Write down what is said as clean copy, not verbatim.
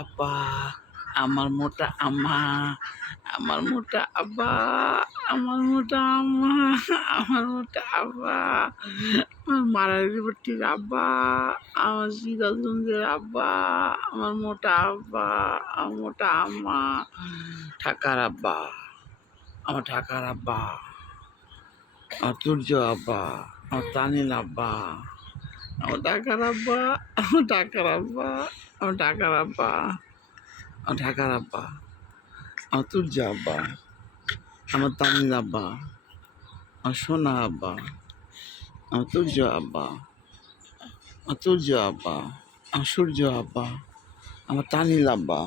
আব্বা, আমার মোটা আম্মা, আমার মোটা আব্বা, আমার মোটা আম্মা, আমার মোটা আব্বা, আমার মারারিপট্টির আব্বা, আমার সিরাজগঞ্জের আব্বা, আমার মোটা আব্বা, আমার মোটা আম্মা, ঢাকার আব্বা, আমার ঢাকার আব্বা, আমার তুর্য আব্বা, আমার তানিল আব্বা, আমার ঢাকার আব্বা, আমার ঢাকার আব্বা, আমার ঢাকার আব্বা, আমার ঢাকার আব্বা, আমার তুর্য আব্বা, আমার তামিল আব্বা, আমার সোনা আব্বা, আমার তুর্য আব্বা, আমার তুর্য আব্বা, আমার সূর্য আব্বা, আমার তানিল আব্বা।